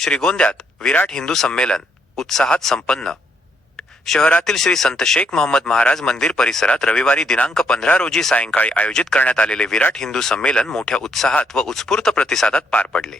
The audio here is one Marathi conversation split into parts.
श्रीगोंद्यात विराट हिंदू संमेलन उत्साहात संपन्न. शहरातील श्री संत शेख मोहम्मद महाराज मंदिर परिसरात रविवारी दिनांक 15 रोजी सायंकाळी आयोजित करण्यात आलेले विराट हिंदू संमेलन मोठ्या उत्साहात व उत्स्फूर्त प्रतिसादात पार पडले.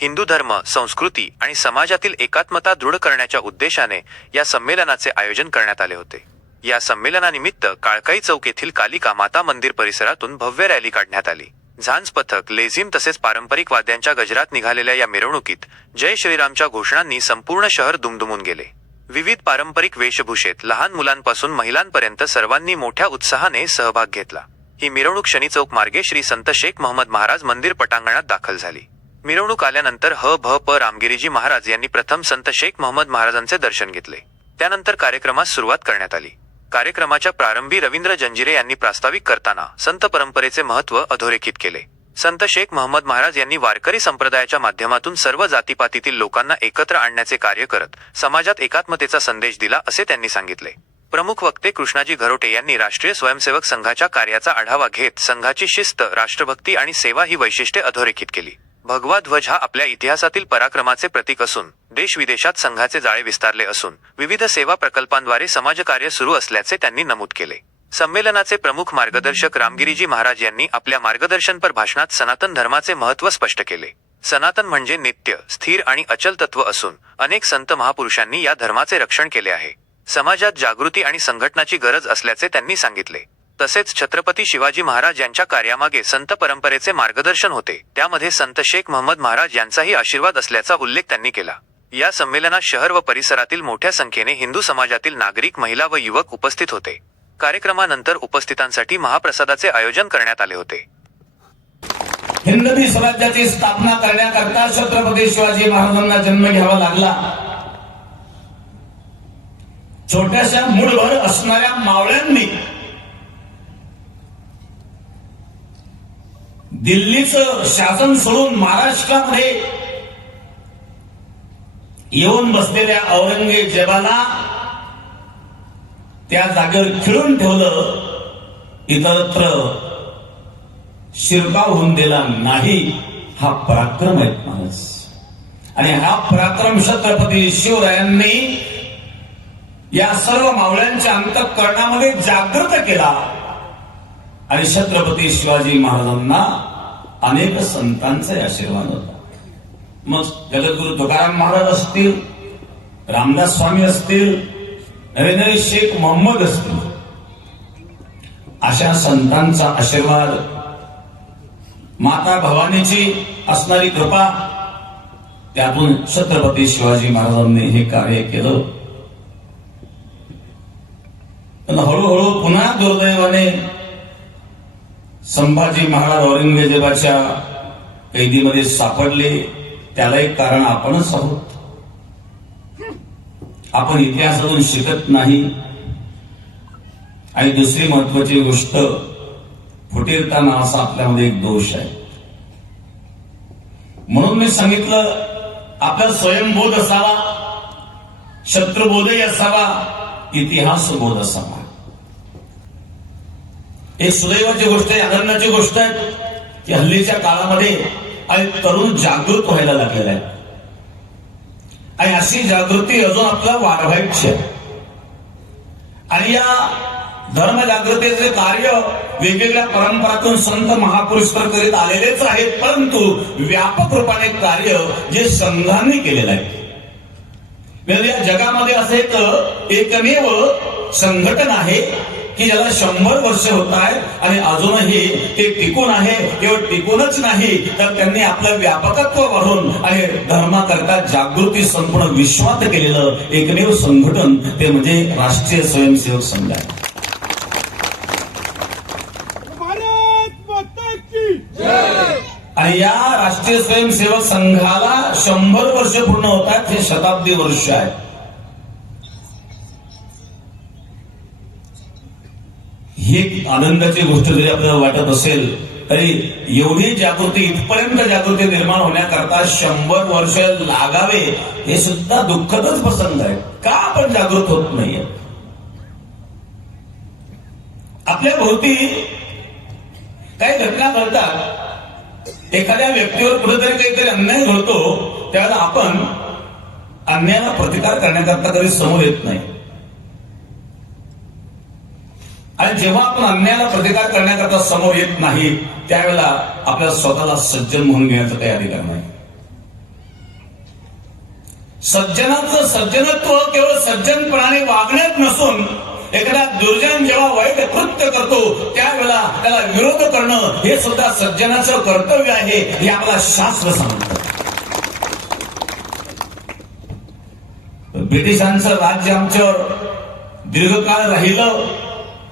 हिंदू धर्म, संस्कृती आणि समाजातील एकात्मता दृढ करण्याच्या उद्देशाने या संमेलनाचे आयोजन करण्यात आले होते. या संमेलनानिमित्त काळकाई चौक येथील कालिका माता मंदिर परिसरातून भव्य रॅली काढण्यात आली. झांज पथक, लेझिम तसेच पारंपरिक वाद्यांच्या गजरात निघालेल्या या मिरवणुकीत जय श्रीरामच्या घोषणांनी संपूर्ण शहर दुमदुमून गेले. विविध पारंपरिक वेशभूषेत लहान मुलांपासून महिलांपर्यंत सर्वांनी मोठ्या उत्साहाने सहभाग घेतला. ही मिरवणूक शनी चौक मार्गे श्री संत शेख मोहम्मद महाराज मंदिर पटांगणात दाखल झाली. मिरवणूक आल्यानंतर ह.भ.प. रामगिरीजी महाराज यांनी प्रथम संत शेख मोहम्मद महाराजांचे दर्शन घेतले. त्यानंतर कार्यक्रमास सुरुवात करण्यात आली. कार्यक्रमाच्या प्रारंभी रवींद्र जंजिरे यांनी प्रास्ताविक करताना संत परंपरेचे महत्त्व अधोरेखित केले. संत शेख मोहम्मद महाराज यांनी वारकरी संप्रदायाच्या माध्यमातून सर्व जातीपातीतील लोकांना एकत्र आणण्याचे कार्य करत समाजात एकात्मतेचा संदेश दिला असे त्यांनी सांगितले. प्रमुख वक्ते कृष्णाजी घरोटे यांनी राष्ट्रीय स्वयंसेवक संघाच्या कार्याचा आढावा घेत संघाची शिस्त, राष्ट्रभक्ती आणि सेवा ही वैशिष्ट्ये अधोरेखित केली. भगवा ध्वज हा आपल्या इतिहासातील पराक्रमाचे प्रतीक असून देश-विदेशात संघाचे जाळे विस्तारले असून विविध सेवा प्रकल्पांद्वारे समाजकार्य सुरू असल्याचे त्यांनी नमूद केले. संमेलनाचे प्रमुख मार्गदर्शक रामगिरीजी महाराज यांनी आपल्या मार्गदर्शनपर भाषणात सनातन धर्माचे महत्त्व स्पष्ट केले. सनातन म्हणजे नित्य, स्थिर आणि अचल तत्व असून अनेक संत महापुरुषांनी या धर्माचे रक्षण केले आहे. समाजात जागृती आणि संघटनाची गरज असल्याचे त्यांनी सांगितले. तसेच छत्रपती शिवाजी महाराज यांच्या कार्यामागे संत परंपरेचे मार्गदर्शन होते, त्यामध्ये संत शेख मोहम्मद महाराज यांचाही आशीर्वाद असल्याचा उल्लेख त्यांनी केला. या संमेलनात शहर व परिसरातील मोठ्या संख्येने हिंदू समाजातील नागरिक, महिला व युवक उपस्थित होते. कार्यक्रमानंतर उपस्थितांसाठी महाप्रसादाचे आयोजन करण्यात आले होते. हिंदवी स्वराज्याची स्थापना करण्याकरता छत्रपती शिवाजी महाराजांना जन्म घ्यावा लागला. छोट्याशा मूळभर असणाऱ्या मावळ्यांनी दिल्लीचं शासन सोडून महाराष्ट्रामध्ये येऊन बसलेल्या औरंगजेबाला त्या जागेवर खिळून ठेवलं. इतरत्र शिरकाव होऊन दिला नाही. हा पराक्रम आहे माणूस. आणि हा पराक्रम छत्रपती शिवरायांनी या सर्व मावळ्यांच्या अंतःकरणामध्ये जागृत केला. आणि छत्रपती शिवाजी महाराजांना अनेक संतांचे आशीर्वाद होता. मग जगद्गुरु तुकाराम महाराज असतील, रामदास स्वामी असतील, नरेंद्र शेख मोहम्मद असतील, अशा संतांचा आशीर्वाद, माता भवानीची असणारी कृपा, त्यातून छत्रपती शिवाजी महाराजांनी हे कार्य केलं. पण हळूहळू पुन्हा दुर्दैवाने संभाजी महाराज औरंगजेबाच्या कैदीमध्ये सापडले. त्याला एक कारण आपणच आहोत. आपण इतिहासातून शिकत नाही. आणि दुसरी महत्वाची गोष्ट, फुटीरता नावाचा आपल्यामध्ये एक दोष आहे. म्हणून मी सांगितलं, आपला स्वयंबोध असावा, शत्रुबोधही असावा, इतिहासबोध असावा. एक सुदैवाची गोष्ट आहे, आनंदाची गोष्ट आहे की हल्लीच्या काळामध्ये तरुण जागृत व्हायला लागलेला आहे. आणि अशी जागृती अजून आपल्याला वाढवायची आहे. आणि या धर्मजागृतीचे कार्य वेगवेगळ्या परंपरातून संत महापुरुष करीत आलेलेच आहेत, परंतु व्यापक रूपाने कार्य जे संघाने केलेलं आहे. या जगामध्ये असे एकमेव संघटन आहे की ज्याला 100 वर्ष होत आहे आणि अजूनही ते टिकून आहे. केवळ टिकूनच नाही तर त्यांनी आपलं व्यापकत्व वाढवून आणि धर्माकरता जागृती संपूर्ण विश्वात केलेलं एकमेव संघटन ते म्हणजे राष्ट्रीय स्वयंसेवक संघ आहे. आणि या राष्ट्रीय स्वयंसेवक संघाला 100 वर्ष पूर्ण होत आहेत. हे शताब्दी वर्ष आहे. ही आनंदाची गोष्ट जरी आपल्याला वाटत असेल तरी एवढी जागृती, इथपर्यंत जागृती निर्माण होण्याकरता 100 वर्ष लागावे हे सुद्धा दुःखदच प्रसंग आहे. का आपण जागृत होत नाहीये? आपल्या भोवती काही घटना घडतात. एखाद्या व्यक्तीवर कुठेतरी काहीतरी अन्याय घडतो, त्यावेळेला आपण अन्यायाला प्रतिकार करण्याकरता कधी समोर येत नाही. आणि जेव्हा आपण अन्यायाला प्रतिकार करण्याकरता समोर येत नाही त्यावेळेला आपल्याला स्वतःला सज्जन म्हणून घेण्याचा काही अधिकार नाही. सज्जनाचं सज्जनत्व केवळ सज्जनपणाने वागण्यात नसून एखादा दुर्जन जेव्हा वाईट कृत्य करतो त्यावेळेला त्याला विरोध करणं हे सुद्धा सज्जनाचं कर्तव्य आहे हे आपल्याला शास्त्र सांगतं. ब्रिटिशांचं राज्य आमच्यावर दीर्घकाळ राहिलं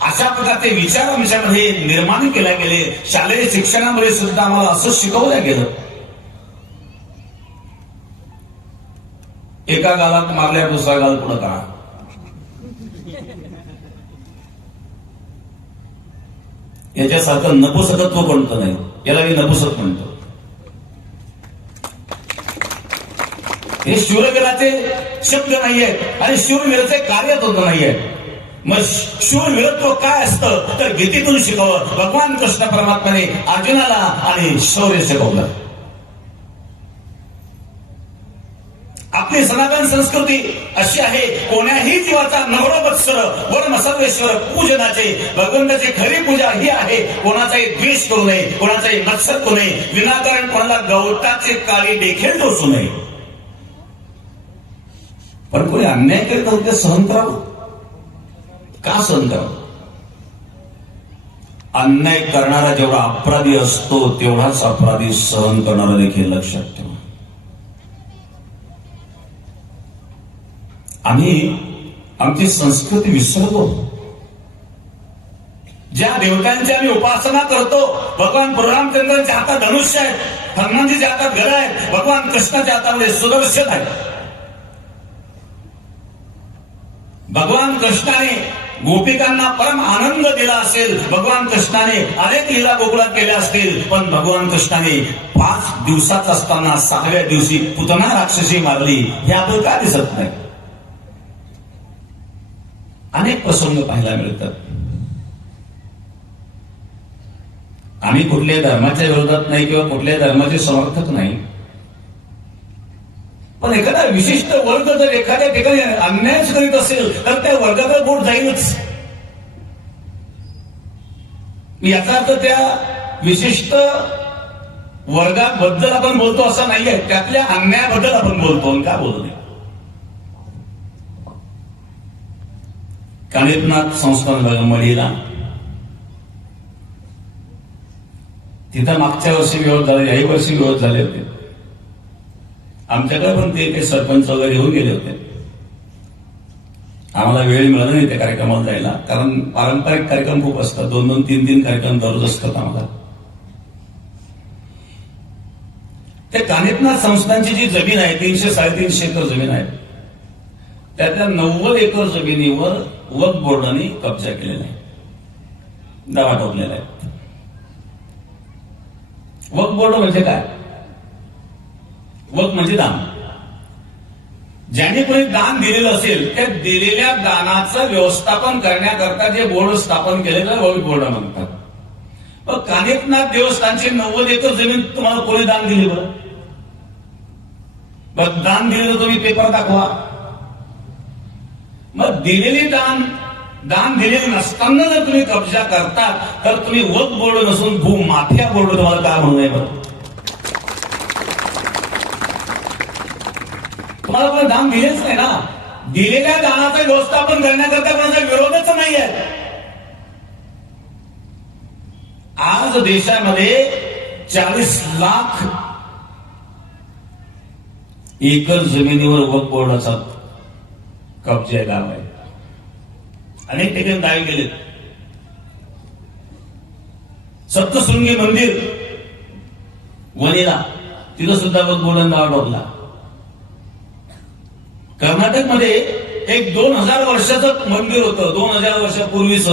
अशा प्रकारचे विचार आमच्यामध्ये निर्माण केले गेले. शालेय शिक्षणामध्ये सुद्धा आम्हाला असं शिकवलं गेलं. एका गालात मारल्या दुसरा गाल पुढे करा. याच्यासारखं नपुसकत्व कोणतं नाही. याला मी नपुसक म्हणतो. हे शूरवीराचे शब्द नाहीयेत आणि शूरवीराचे कार्यतत्व नाहीये. मग शूरवीरत्व काय असतं तर गीतेतून शिकवलं. भगवान कृष्ण परमात्म्याने अर्जुनाला आणि शौर्य शिकवलं. आपली सनातन संस्कृती अशी आहे कोण्याही जीवाचा नवरवत्सर वर्म सर्वेश्वर पूजनाचे भगवंताची खरी पूजा ही आहे. कोणाचाही द्वेष करू नये, कोणाचाही मत्सर करू नये, विनाकारण कोणाला गवताचे काळी देखील टोचू नये. पण कोणी अन्याय करत ते सहन करावं. का सहन करावं? अन्याय करणारा जेवढा अपराधी असतो तेवढाच अपराधी सहन करणारा देखील लक्षात ठेवा. आम्ही आमची संस्कृती विसरतो. ज्या देवतांची आम्ही उपासना करतो भगवान रामचंद्रांच्या हातात धनुष्य आहे, हनुमानजीच्या हातात गदा आहे, भगवान कृष्णाच्या हातामध्ये सुदर्शन आहे. भगवान कृष्णाने गोपिकांना परम आनंद दिला असेल, भगवान कृष्णाने अनेक लीला गोकुळात केल्या असतील, पण भगवान कृष्णाने 5 दिवसात असताना 6व्या दिवशी पुतना राक्षसी मारली हे आपण का दिसत नाही? अनेक प्रसंग पाहायला मिळतात. आम्ही कुठल्याही धर्माच्या विरोधात नाही किंवा कुठल्याही धर्माचे समर्थक नाही, पण एखादा विशिष्ट वर्ग जर एखाद्या ठिकाणी अन्यायच करीत असेल तर त्या वर्गाचा बोट जाईलच. याचा अर्थ त्या विशिष्ट वर्गाबद्दल आपण बोलतो असं नाहीये, त्यातल्या अन्यायाबद्दल आपण बोलतो. का बोलतो नाही? कानिपनाथ संस्थान मढीला तिथं मागच्या वर्षी विरोध झाले, याही वर्षी विरोध झाले होते. आमच्याकडे पण ते काही सरपंच वगैरे येऊन गेले होते. आम्हाला वेळ मिळाला नाही त्या कार्यक्रमाला जायला, कारण पारंपरिक कार्यक्रम खूप असतात. 2-2, 3-3 कार्यक्रम दररोज असतात आम्हाला. ते कानिपनाथ संस्थांची जी जमीन आहे 300-350 एकर जमीन आहे, त्यातल्या 90 एकर जमिनीवर वक्फ बोर्डाने कब्जा केलेला आहे, दावा ठोकलेला आहे. वक्फ बोर्ड म्हणजे काय? वक्फ म्हणजे दान. ज्याने कोणी दान दिलेलं असेल त्या दिलेल्या दानाचं व्यवस्थापन करण्याकरता जे बोर्ड स्थापन केलेलं वक्फ बोर्ड म्हणतात. मग कानिपनाथ देवस्थानची 90 एकर जमीन तुम्हाला कोणी दान दिली? बरं दान दिलेलं तुम्ही पेपर दाखवा. मग दिलेली दान दिलेली नसताना जर तुम्ही कब्जा करता तर तुम्ही वक्फ बोर्ड नसून भूमाफिया बोर्ड तुम्हाला काय म्हणू नये? बरं तुम्हाला पण दान दिलेच नाही ना. दिलेल्या दानाचं व्यवस्थापन करण्याकरता कोणाचा विरोधच नाहीये. आज देशामध्ये 40 लाख एकर जमिनीवर वक्फ बोर्डाचा कब्जा गाव आहे. अनेक ठिकाणी दावे गेलेत. सप्तशृंगी मंदिर वणीला तिथं सुद्धा वक्फ बोर्डाने दावा ठोकला. कर्नाटकमध्ये एक 2000 वर्षाचं मंदिर होतं. 2000 वर्षापूर्वीच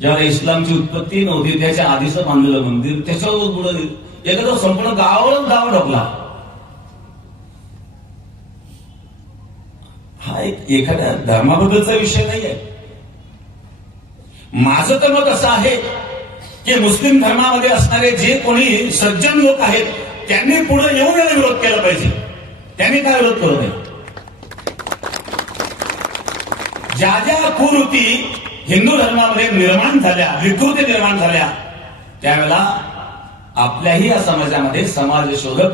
ज्यावेळेला इस्लामची उत्पत्ती नव्हती त्याच्या आधीच बांधलेलं मंदिर, त्याच्यावर बुडवलं. एखादा संपूर्ण गावावरच दावा ठोकला. हा एक एखाद्या धर्माबद्दलचा विषय नाहीये. माझं तर मत असं आहे की मुस्लिम धर्मामध्ये असणारे जे कोणी सज्जन लोक आहेत त्यांनी पुढे येऊन याला विरोध केला पाहिजे. त्यांनी काय विरोध करू नये. ज्या ज्या कुवृत्ती हिंदू धर्मामध्ये निर्माण झाल्या, विकृती निर्माण झाल्या, त्यावेळेला आपल्याही या समाजामध्ये समाजशोधक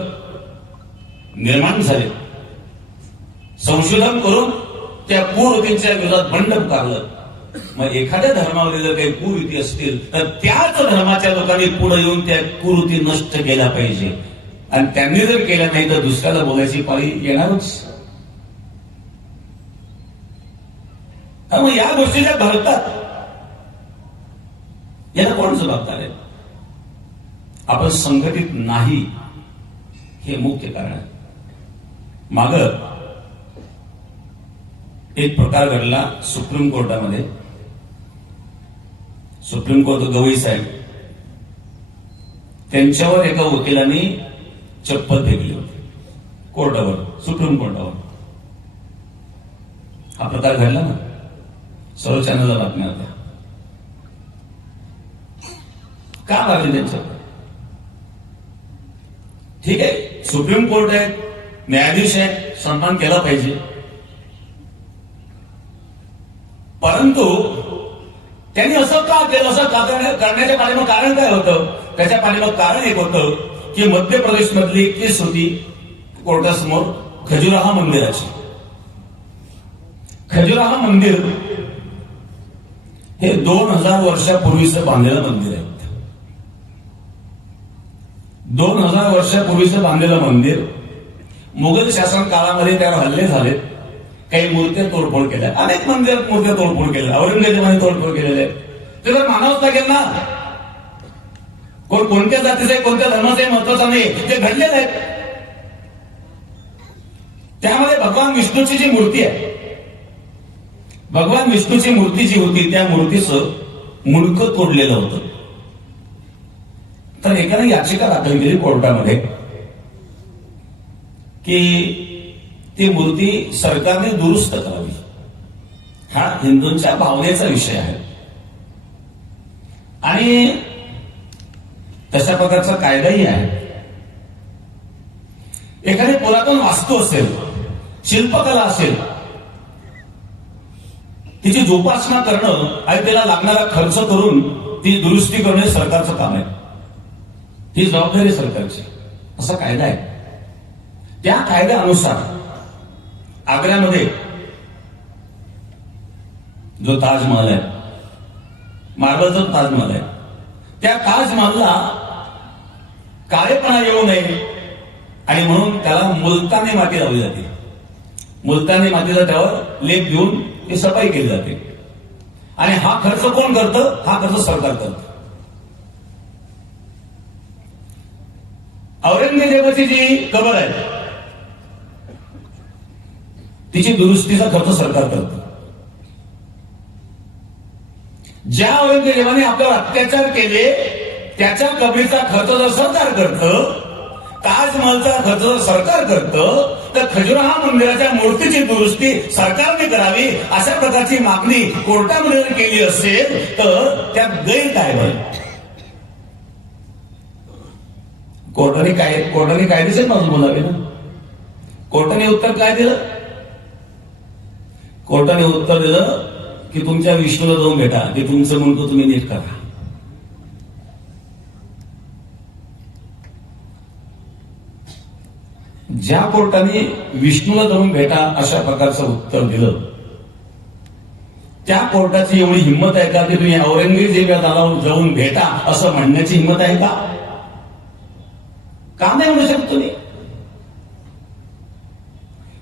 निर्माण झाले. संशोधन करून त्या कुवृत्तींच्या विरोधात बंड पुकारलं. मग एखाद्या धर्मामध्ये जर काही कुवृत्ती असतील तर त्याच धर्माच्या लोकांनी पुढे येऊन त्या कुवृत्ती नष्ट केल्या पाहिजे. आणि त्यांनी जर केल्या नाही तर दुसऱ्याला बोलायची पाळी येणारच. मग या गोष्टी ज्या घडतात याला कोण जबाबदार आहे? आपण संघटित नाही हे मुख्य कारण आहे. माग एक प्रकार घडला सुप्रीम कोर्टामध्ये. सुप्रीम कोर्ट गवई साहेब त्यांच्यावर एका वकिलांनी चप्पल फेकली होती कोर्टावर, सुप्रीम कोर्टावर. हा प्रकार घडला ना, सर्व चॅनलला बातम्या होत्या. का लागली त्यांच्यावर? ठीक आहे, सुप्रीम कोर्ट आहे, न्यायाधीश आहे, सन्मान केला पाहिजे. परंतु त्यांनी असं का केलं? असं का करण्याच्या पाठीमागे कारण काय होतं? त्याच्या पाठीमागे कारण एक होतं की मध्य प्रदेश मधली केस होती कोर्टासमोर खजुराहो मंदिराची. खजुराहो मंदिर हे 2000 वर्षापूर्वीचं बांधलेलं मंदिर आहे. 2000 वर्षापूर्वीचं बांधलेलं मंदिर. मुघल शासन काळामध्ये त्यावर हल्ले झाले, काही मूर्त्या तोडफोड केल्या, अनेक मंदिरात मूर्त्या तोडफोड केल्या, औरंगजेबाने तोडफोड केलेल्या आहेत. ते जर मानावंच लागेल ना. कोणत्या जातीचं आहे, कोणत्या धर्माचं आहे महत्वाचं नाही, ते घडलेलं आहे. त्यामध्ये भगवान विष्णूची जी मूर्ती आहे, भगवान विष्णूची मूर्ती जी होती त्या मूर्तीचं मुंडकं तोडलेलं होतं. तर एकाने याचिका दाखल केली कोर्टामध्ये की ती मूर्ती सरकारने दुरुस्त करावी. हा हिंदूंच्या भावनेचा विषय आहे आणि तशा प्रकारचा कायदाही आहे. एखादी पुरातन वास्तू असेल, शिल्पकला असेल, तिची जोपासना करणं आणि त्याला लागणारा खर्च करून ती दुरुस्ती करणे सरकारचं काम आहे. ही जबाबदारी सरकारची. असा कायदा आहे. त्या कायद्यानुसार आग्र्यामध्ये जो ताजमहल आहे, मार्बलचा ताजमहल आहे, त्या ताजमहलला काळेपणा येऊ नये आणि म्हणून त्याला मुलतानी माती लावली जाते. मुलतानी मातीचा त्यावर लेप घेऊन ती सफाई केली जाते. आणि हा खर्च कोण करतं? हा खर्च सरकार करतं. औरंगजेबाची जी कबर आहे तिची दुरुस्तीचा खर्च सरकार करतं. ज्या औरंगजेबाने आपल्यावर अत्याचार केले त्याच्या कबरीचा खर्च जर सरकार करतं, ताजमहलचा खर्च जर सरकार करतं, तर खजुराहो मंदिराच्या मूर्तीची दुरुस्ती सरकारने करावी अशा प्रकारची मागणी कोर्टामध्ये जर केली असेल तर त्यात गैर काय बरं? कोर्टाने कायदेशीर बाजू बोलावी ना. कोर्टाने उत्तर काय दिलं? कोर्टाने उत्तर दिलं की तुमच्या विष्णूला जाऊन भेटा, की तुमचं मुंडकं तुम्ही नीट करा. ज्या कोर्टाने विष्णूला जाऊन भेटा अशा प्रकारचं उत्तर दिलं, त्या कोर्टाची एवढी हिंमत आहे का की तुम्ही औरंगजेबाला जाऊन भेटा असं म्हणण्याची हिंमत आहे का? का नाही म्हणू शकतो तुम्ही?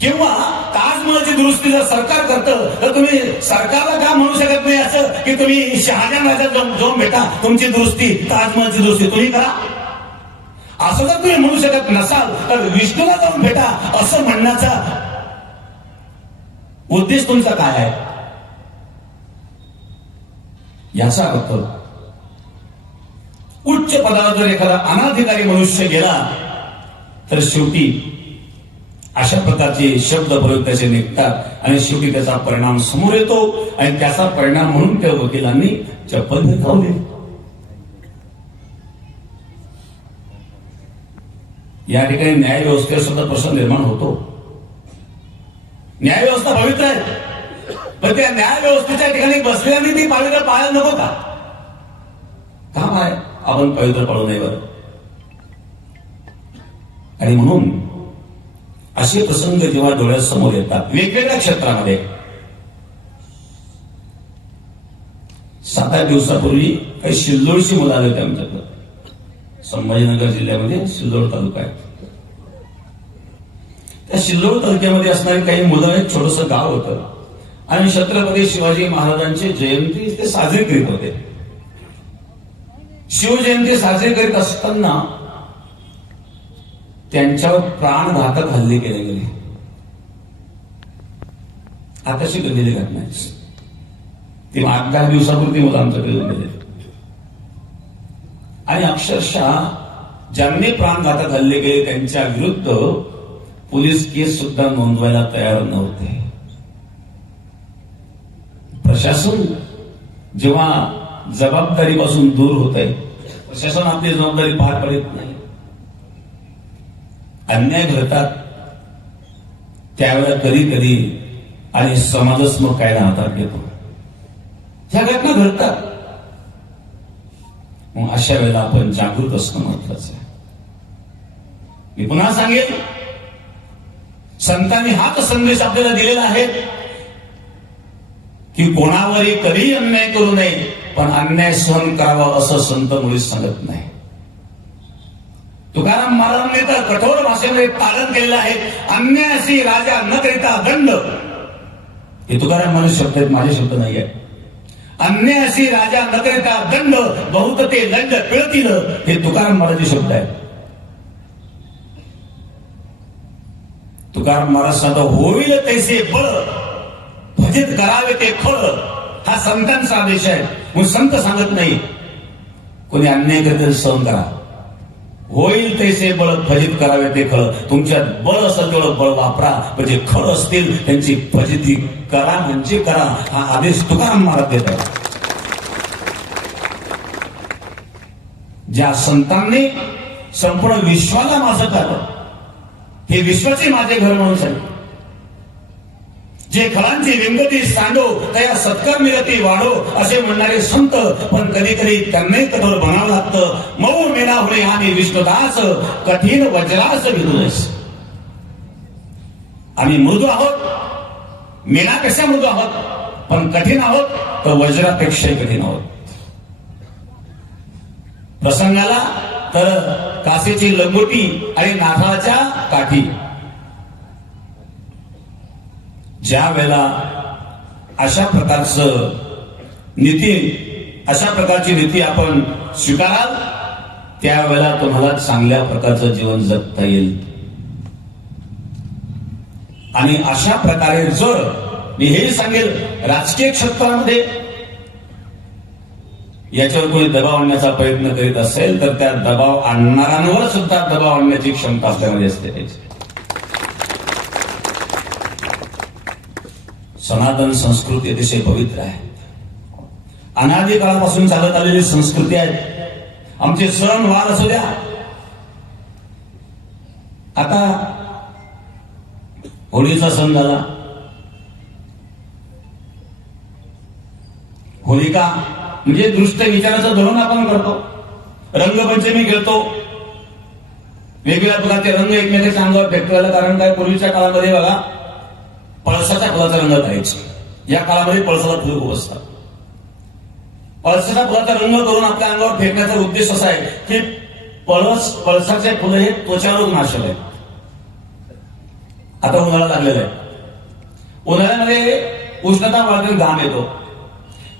किंवा ताजमहलची दुरुस्ती जर सरकार करतं तर तुम्ही सरकारला का म्हणू शकत नाही असं की तुम्ही शहाजहान राजाला जाऊन भेटा, तुमची दुरुस्ती, ताजमहलची दुरुस्ती तुम्ही करा? असं जर तुम्ही म्हणू शकत नसाल तर विष्णूला जाऊन भेटा असं म्हणण्याचा उद्देश तुमचा काय आहे? याचा अर्थ उच्च पदावर जर एखादा अनाधिकारी मनुष्य गेला तर शेवटी अशा प्रकारचे शब्द प्रयोग त्याचे निघतात आणि शेवटी त्याचा परिणाम समोर येतो आणि त्याचा परिणाम म्हणून त्या वकिलांनी चप्पल फेकावली. या ठिकाणी न्याय व्यवस्थेवर सुद्धा प्रश्न निर्माण होतो. न्याय व्यवस्था पवित्र आहे, पण त्या न्याय व्यवस्थेच्या ठिकाणी बसलेल्यांनी ती पवित्र पाळायला नको का? काम आहे आपण पवित्र पाळू नये बरं. आणि म्हणून असे प्रसंग जेव्हा डोळ्यासमोर येतात वेगवेगळ्या क्षेत्रामध्ये, 7-8 दिवसापूर्वी काही सिल्लोडची मुलं आली होती आमच्याकडे. संभाजीनगर जिल्ह्यामध्ये सिल्लोड तालुका आहे. त्या सिल्लोड तालुक्यामध्ये असणारी काही मुलं, एक छोटस गाव होतं आणि छत्रपती शिवाजी महाराजांची जयंती ते साजरी करीत होते. शिवजयंती साजरी करीत असताना त्यांच्यावर प्राणघातक हल्ले केले गेले. आताशी घडलेली घटना आहे. ती 8-10 दिवसापूर्वी मुलं आमच्याकडे येऊन गेले आणि अक्षरशः ज्यांनी प्राणघातक हल्ले केले त्यांच्या विरुद्ध पोलीस केस सुद्धा नोंदवायला तयार नव्हते. प्रशासन जेव्हा जबाबदारीपासून दूर होत आहे, प्रशासन आपली जबाबदारी पार पडत नाही, अन्याय घडतात त्यावेळेला कधी कधी आणि समाजच मग कायदा हातात घेतो. ह्या घटना घडतात. मग अशा वेळेला आपण जागृत असणं महत्वाचं आहे. मी पुन्हा सांगेन, संतांनी हाच संदेश आपल्याला दिलेला आहे की कोणावरही कधीही अन्याय करू नये, पण अन्याय सहन करावा असं संत मुळीच सांगत नाही. तुकाराम महाराजांनी तर कठोर भाषेमध्ये तारण केलेलं आहे, अन्यायाशी राजा न करिता दंड. हे तुकाराम महाराज शब्द आहेत, माझे शब्द नाही आहे. अन्यायाशी राजा न करिता दंड, बहुत ते दंड पिळतील, हे तुकाराम महाराज शब्द आहेत. तुकाराम महाराज सांगतो, होईल तैसे बळ भजित करावे ते खळ. हा संतांचा आदेश आहे. मग संत सांगत नाही कोणी अन्याय करते सहन करा. होईल तैसे बळ फजित करावे ते खळ. तुमच्यात बळ असेल तेवढं बळ वापरा, म्हणजे खळ असतील त्यांची फजिती करा म्हणजे करा. हा आदेश तुकाराम महाराज देतात. ज्या संतांनी संपूर्ण विश्वाला माझं केलं, हे विश्वाचे माझे घर म्हणून सांगितले. जे खळांची विंगती सांडो तया सत्कार मिळती वाढो असे म्हणणारे संत, पण कधी कधी त्यांनाही कठोर बनावं लागतं. मऊ मेला होणे आम्ही विष्णुदास, कठीण वज्रास विदुरस. आम्ही मृदू आहोत, मेणापेक्षा मृदू आहोत, पण कठीण आहोत तर वज्रापेक्षाही कठीण आहोत. प्रसंगाला तर कासेची लंगोटी आणि नारळाच्या काठी. ज्या वेळेला अशा प्रकारचं अशा प्रकारची नीती आपण स्वीकाराल, त्यावेळेला तुम्हाला चांगल्या प्रकारचं जीवन जगता येईल. आणि अशा प्रकारे जर मी हेही सांगेल, राजकीय क्षेत्रामध्ये याच्यावर कोणी दबाव आणण्याचा प्रयत्न करीत असेल तर त्या दबाव आणणाऱ्यांवर सुद्धा दबाव आणण्याची क्षमता आपल्यामध्ये असते. त्याची सनातन संस्कृती अतिशय पवित्र आहे. अनादी काळापासून चालत आलेली संस्कृती आहे. आमचे सण वार असू द्या. आता होळीचा सण झाला, होलिका म्हणजे दृष्ट विचाराचं धरून आपण करतो. रंगपंचमी खेळतो, वेगवेगळ्या प्रकारचे रंग एकमेकांच्या अंगावर फेकवायला. कारण काय, पूर्वीच्या काळामध्ये बघा पळसाच्या फुलाचा रंग करायचे. या काळामध्ये पळसाला फुलं खूप असतात. पळसाच्या फुलाचा रंग करून आपल्या अंगावर फेकण्याचा उद्देश असा आहे की पळसाचे फुलं हे त्वचारोग नाशक आहेत. आता उन्हाळा लागलेला आहे. उन्हाळ्यामध्ये उष्णता वाढते, घाम येतो.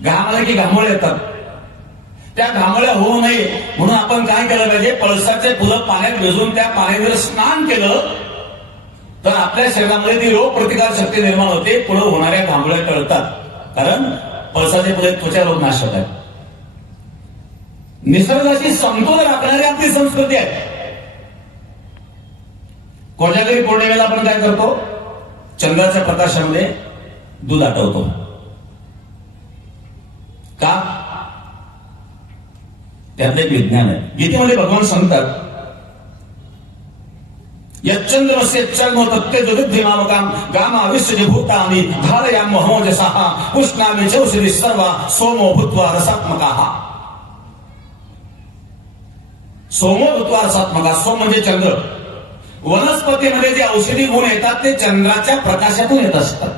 घाम आला की घामोळे येतात. त्या घामोळ्या होऊ नये म्हणून आपण काय केलं पाहिजे, पळसाचे फुलं पाण्यात भिजवून त्या पाण्यात जर स्नान केलं तर आपल्या शरीरामध्ये ती रोग प्रतिकार शक्ती निर्माण होते. पुढे होणाऱ्या घामोळ्या टळतात. कारण पळसाचे फुले त्वचा रोग नाशक आहेत. निसर्गाशी समतोल राखणारी आपली संस्कृती आहे. कोजागरी पौर्णिमेला आपण काय करतो, चंद्राच्या प्रकाशामध्ये दूध आटवतो. का? त्यातलं एक विज्ञान आहे. गीतेमध्ये भगवान सांगतात यच्चंद्रस्य चर्म तत्तेजोदिद्धिमामकाम गामाविश्य भूतानि धारयामहो जसाः पुष्णामि चौषधि सर्वा सोमो भूत्वा रसात्मकाः. सोमो भूत्वा रसात्मका. सोम म्हणजे चंद्र. वनस्पतीमध्ये जे औषधी गुण येतात ते चंद्राच्या प्रकाशातून येत असतात.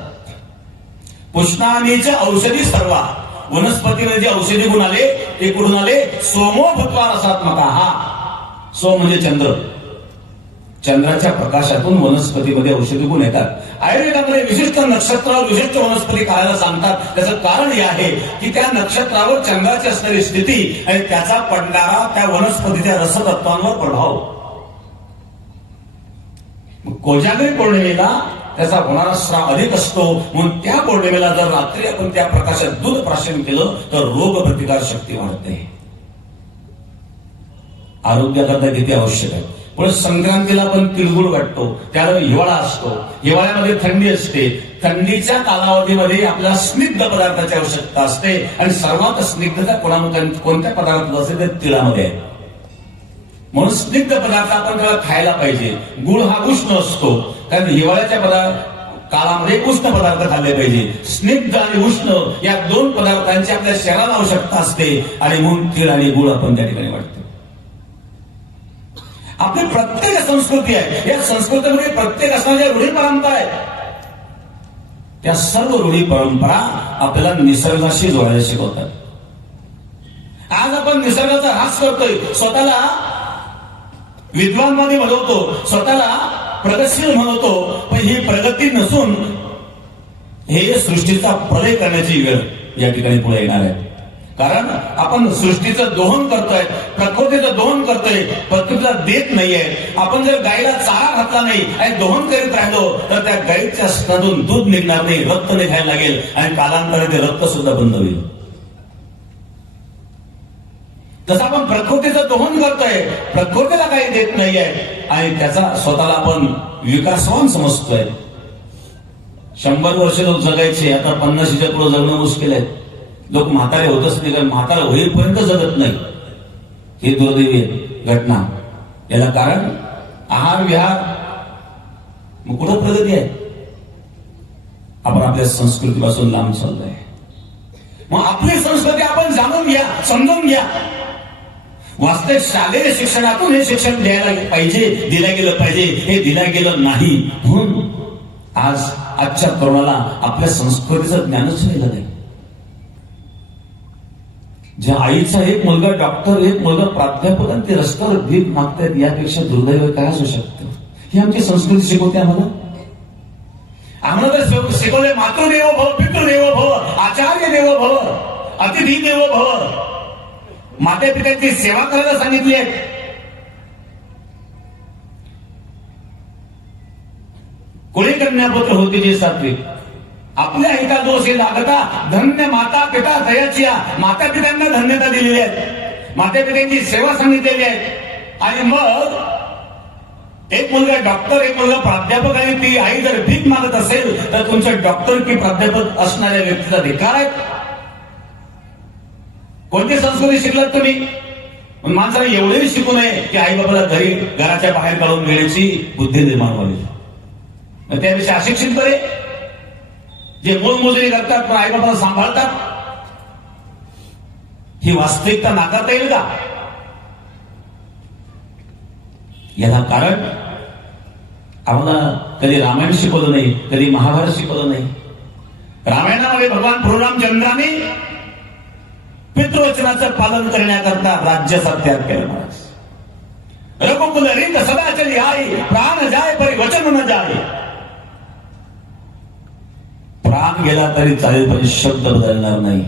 पुष्णामीच्या औषधी सर्वा. वनस्पतीमध्ये जे औषधी गुण आले ते कुठून आले? सोमो भूत्वा रसात्मकाः. सोम म्हणजे चंद्र. चंद्राच्या प्रकाशातून वनस्पतीमध्ये औषधी गुण येतात. आयुर्वेदामध्ये विशिष्ट नक्षत्रावर विशिष्ट वनस्पती खायला सांगतात. त्याचं कारण हे आहे की त्या नक्षत्रावर चंद्राची असणारी स्थिती आणि त्याचा पडणारा त्या वनस्पतीच्या रसतत्वांवर प्रभाव. कोजागरी पौर्णिमेला त्याचा होणारा स्राव अधिक असतो, म्हणून त्या पौर्णिमेला जर रात्री आपण त्या प्रकाशात दूध प्राशन केलं तर रोग प्रतिकार शक्ती वाढते. आरोग्याकरता किती आवश्यक आहे. पण संक्रांतीला आपण तिळगुळ वाटतो, त्याला हिवाळा असतो, हिवाळ्यामध्ये थंडी असते. थंडीच्या कालावधीमध्ये आपल्याला स्निग्ध पदार्थाची आवश्यकता असते आणि सर्वात स्निग्धता कोणत्या पदार्थात असते? ते तिळामध्ये आहे. म्हणून स्निग्ध पदार्थ आपण त्याला खायला पाहिजे. गुळ हा उष्ण असतो, कारण हिवाळ्याच्या काळामध्ये उष्ण पदार्थ खाल्ले पाहिजे. स्निग्ध आणि उष्ण या दोन पदार्थांची आपल्या शरीराला आवश्यकता असते आणि म्हणून तीळ आणि गुळ आपण त्या ठिकाणी वाटतो. आपली प्रत्येक संस्कृती आहे, या संस्कृतीमध्ये प्रत्येक असणाऱ्या रूढी परंपरा आहेत. त्या सर्व रूढी परंपरा आपल्याला निसर्गाशी जोडायला शिकवतात. आज आपण निसर्गाचा ऱ्हास करतोय, स्वतःला विद्वानवादी म्हणवतो, स्वतःला प्रगतशील म्हणवतो, पण ही प्रगती नसून हे सृष्टीचा प्रलय करण्याची वेळ या ठिकाणी पुढे येणार आहे. कारण आपण सृष्टीचं दोहन करतोय, प्रकृतीचं दोहन करतोय, प्रकृतीला देत नाहीये. आपण जर गायीला चारा घातला नाही आणि दोहन करीत राहिलो तर त्या गायीच्या स्तनातून दूध निघणार नाही, रक्त निघायला लागेल आणि कालांतराने ते रक्त सुद्धा बंद होईल. तसं आपण प्रकृतीचं दोहन करतोय, प्रकृतीला काही देत नाहीये आणि त्याचा स्वतःला आपण विकासवान समजतोय. 100 वर्ष लोक जगायचे, आता 50च्या पुढे जगणं मुश्किल आहे. लोक म्हातारे होतच नाही, कारण म्हातारा होईपर्यंत जगत नाही. ही दुर्दैवी घटना. याला कारण आहार विहार. मग कुठं प्रगती आहे? आपण आपल्या संस्कृतीपासून लांब चाललोय. मग आपली संस्कृती आपण जाणून घ्या, समजून घ्या. वास्तविक शालेय शिक्षणातून हे शिक्षण द्यायला पाहिजे, दिलं गेलं पाहिजे. हे दिलं गेलं नाही, म्हणून आजच्या तरुणाला आपल्या संस्कृतीचं ज्ञानच राहिलं नाही. ज्या आईचा एक मुलगा डॉक्टर, एक मुलगा प्राध्यापक आणि ते रस्त्यावर भीक मागतायत, यापेक्षा दुर्दैव काय असू शकतं? ही आमची संस्कृती शिकवते आम्हाला. आम्हाला तर शिकवले मातृदेवो भव, पितृदेवो भव, आचार्य देवो भव, अतिथी देवो भव. माता पित्याची सेवा करायला सांगितली आहे. कोणी कन्यापुत्र होते जे सात्विक. आपल्या हिता दोष लागता धन्य माता पिता दयाचिया. माता पित्यांना धन्यता दिलेली आहे, माता पित्यांची सेवा सांगितलेली आहे. आणि मग एक मुलगा डॉक्टर, एक मुलगा प्राध्यापक आणि ती आई जर भीक मागत असेल तर तुमचं डॉक्टर की प्राध्यापक असणाऱ्या व्यक्तीचा धिक्कार आहे. कोणती संस्कृती शिकलात तुम्ही? माणसाला एवढेही शिकू नये की आई बाबाला घराच्या बाहेर काढून घेण्याची बुद्धी निर्माण व्हावी. त्यापेक्षा अशिक्षित बरे, जे मोलमजुरी करतात पण आई बाबाला सांभाळतात. ही वास्तविकता नाकारता येईल का? याला कारण आम्हाला कधी रामायण शिकवलं नाही, कधी महाभारत शिकवलं नाही. रामायणामध्ये भगवान प्रभुरामचंद्राने पितृवचनाचं पालन करण्याकरता राज्याचा त्याग केला. महाराज रघुकुल रीत सदा चली आई, प्राण जाय परी वचन न जाय. प्राण गेला तरी चालेल पण शब्द बदलणार नाही.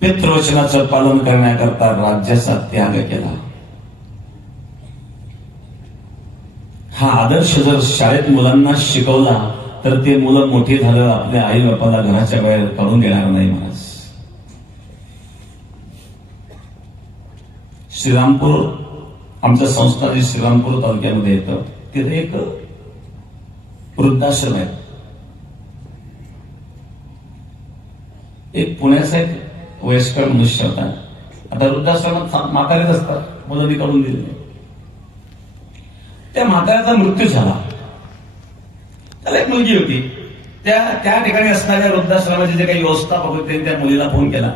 पितृवचनाचं पालन करण्याकरता राज्याचा त्याग केला. हा आदर्श जर शाळेत मुलांना शिकवला तर ते मुलं मोठी झाल्यावर आपल्या आई बापाला घराच्या बाहेर काढून देणार नाही. महाराज श्रीरामपूर, आमचं संस्थान श्रीरामपूर तालुक्यामध्ये येतं, तिथे एक वृद्धाश्रम आहे. एक पुण्याचा एक वयस्कर मनुष्य होता. आता वृद्धाश्रमात म्हातारेच असतात, मुलांनी काढून दिले. त्या म्हाताऱ्याचा मृत्यू झाला. त्याला एक मुलगी होती. त्या ठिकाणी असणाऱ्या वृद्धाश्रमाचे जे काही व्यवस्थापक होते त्यांनी त्या मुलीला फोन केला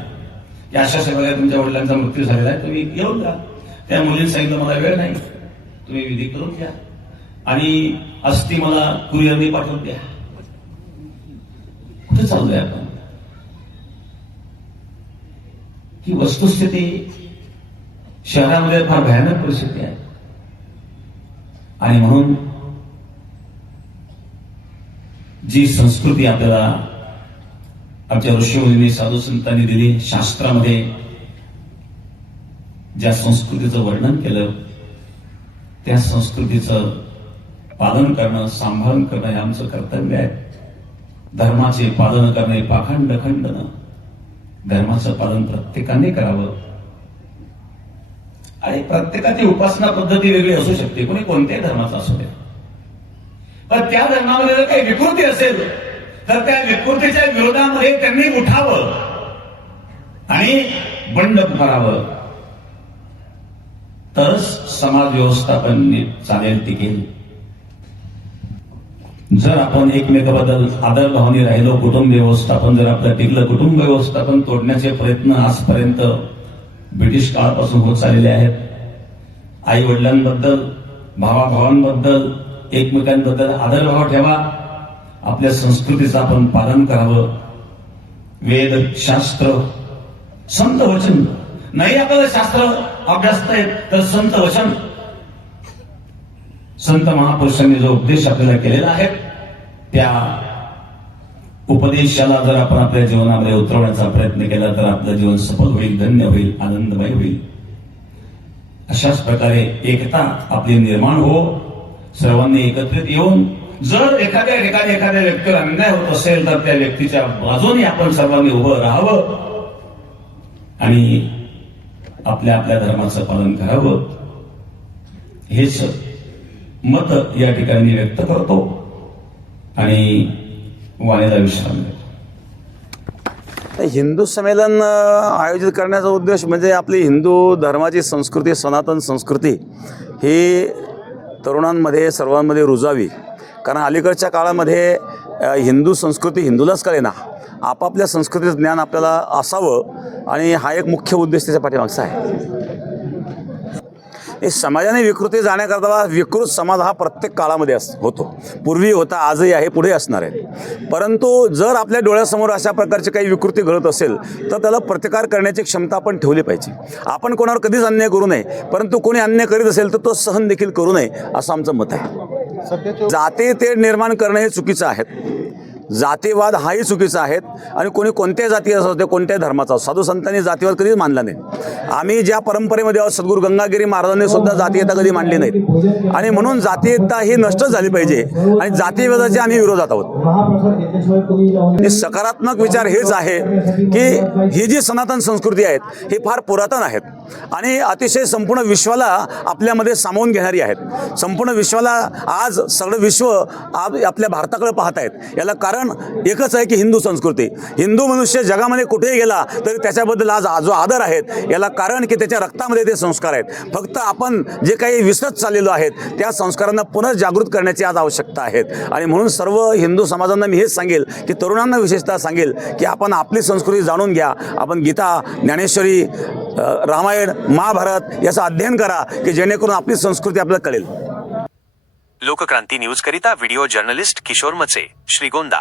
की अशा सेवेला तुमच्या वडिलांचा मृत्यू झालेला आहे, तुम्ही येऊन जा. त्या मुलीने सांगितलं मला वेळ नाही, तुम्ही विधी करून घ्या आणि अस्थी मला कुरिअरने पाठवून द्या. कुठे चाललोय आपण? ही वस्तुस्थिती शहरामध्ये फार भयानक परिस्थिती आहे. आणि म्हणून जी संस्कृती आपल्याला आमच्या ऋषीमुनींनी साधू संतांनी दिली, शास्त्रामध्ये ज्या संस्कृतीचं वर्णन केलं त्या संस्कृतीचं पालन करणं, सांभाळून करणं हे आमचं कर्तव्य आहे. धर्माचे पालन करणे पाखंड खंडन, धर्माचं पालन प्रत्येकाने करावं. आणि प्रत्येकाची उपासना पद्धती वेगळी असू शकते, कोणी कोणत्याही धर्माचा असू दे, पण त्या धर्मामध्ये जर काही विकृती असेल तर त्या विकृतीच्या विरोधामध्ये त्यांनी उठावं आणि बंड पुकारावं, तरच समाज व्यवस्थापन नीट चालेल, टिकेल. जर आपण एकमेकाबद्दल आदर भावने राहिलो, कुटुंब व्यवस्थापन जर आपलं टिकलं, कुटुंब व्यवस्थापन तोडण्याचे प्रयत्न आजपर्यंत ब्रिटिश काळापासून होत चाललेले आहेत. आई वडिलांबद्दल, भावाभावांबद्दल, एकमेकांबद्दल आदरभाव ठेवा. आपल्या संस्कृतीचं आपण पालन करावं. वेद, शास्त्र, संत वचन नाही आपल्याला शास्त्र अभ्यासता येत तर संत वचन, संत महापुरुषांनी जो उपदेश आपल्याला केलेला आहे त्या उपदेशाला जर आपण आपल्या जीवनामध्ये उतरवण्याचा प्रयत्न केला तर आपलं जीवन सफल होईल, धन्य होईल, आनंदमय होईल. अशाच प्रकारे एकता आपली निर्माण हो. सर्वांनी एकत्रित येऊन जर एखाद्या व्यक्तीला अन्याय होत असेल तर त्या व्यक्तीच्या बाजूने आपण सर्वांनी उभं राहावं आणि आपल्या धर्माचं पालन करावं. हेच मत या ठिकाणी व्यक्त करतो आणि वाणीला विश्राम देतो. हिंदू संमेलन आयोजित करण्याचा उद्देश म्हणजे आपली हिंदू धर्माची संस्कृती, सनातन संस्कृती ही तरुणांमध्ये सर्वांमध्ये रुजावी. कारण अलीकडच्या काळामध्ये हिंदू संस्कृती हिंदूलाच कळेना, आपापल्या संस्कृतीचं ज्ञान आपल्याला असावं आणि हा एक मुख्य उद्देश त्याच्या पाठीमागचा आहे. हे समाजाने विकृती जाण्याकरता विकृत समाज हा प्रत्येक काळामध्ये होतो, पूर्वी होता, आजही आहे, पुढे असणार आहे. परंतु जर आपल्या डोळ्यासमोर अशा प्रकारची काही विकृती घडत असेल तर त्याला प्रतिकार करण्याची क्षमता आपण ठेवली पाहिजे. आपण कोणावर कधीच अन्याय करू नये, परंतु कोणी अन्याय करीत असेल तर तो सहन देखील करू नये असं आमचं मत आहे. जाती तेढ निर्माण करणं हे चुकीचं आहे. जातीवाद हाही चुकीचा आहे आणि कोणी कोणत्या जाती असो, ते कोणत्याही धर्माचा असो, साधू संतांनी जातीवाद कधीच मानला नाही. आम्ही ज्या परंपरेमध्ये आहोत, सद्गुरू गंगागिरी महाराजांनी सुद्धा जातीयता कधी मांडली नाही आणि म्हणून जातीयता ही नष्ट झाली पाहिजे आणि जातीभेदाचे आम्ही विरोधात आहोत. हे सकारात्मक विचार हेच आहे की ही जी सनातन संस्कृती आहेत ही फार पुरातन आहेत आणि अतिशय संपूर्ण विश्वाला आपल्यामध्ये सामावून घेणारी आहेत. संपूर्ण विश्वाला आज सगळं विश्व आपल्या भारताकडे पाहत आहेत. याला कारण एकच आहे की हिंदू संस्कृती. हिंदू मनुष्य जगामध्ये कुठेही गेला तरी त्याच्याबद्दल आज जो आदर आहेत याला कारण की त्याच्या रक्तामध्ये ते संस्कार आहेत. फक्त आपण जे काही विसरत चाललेलो आहेत त्या संस्कारांना पुनर्जागृत करण्याची आज आवश्यकता आहे. आणि म्हणून सर्व हिंदू समाजांना मी हेच सांगेल की तरुणांना विशेषतः सांगेल की आपण आपली संस्कृती जाणून घ्या. आपण गीता, ज्ञानेश्वरी, रामायण, महाभारत याचं अध्ययन करा की जेणेकरून आपली संस्कृती आपल्याला कळेल. लोकक्रांती न्यूज करिता व्हिडिओ जर्नलिस्ट किशोर मचे, श्रीगोंदा.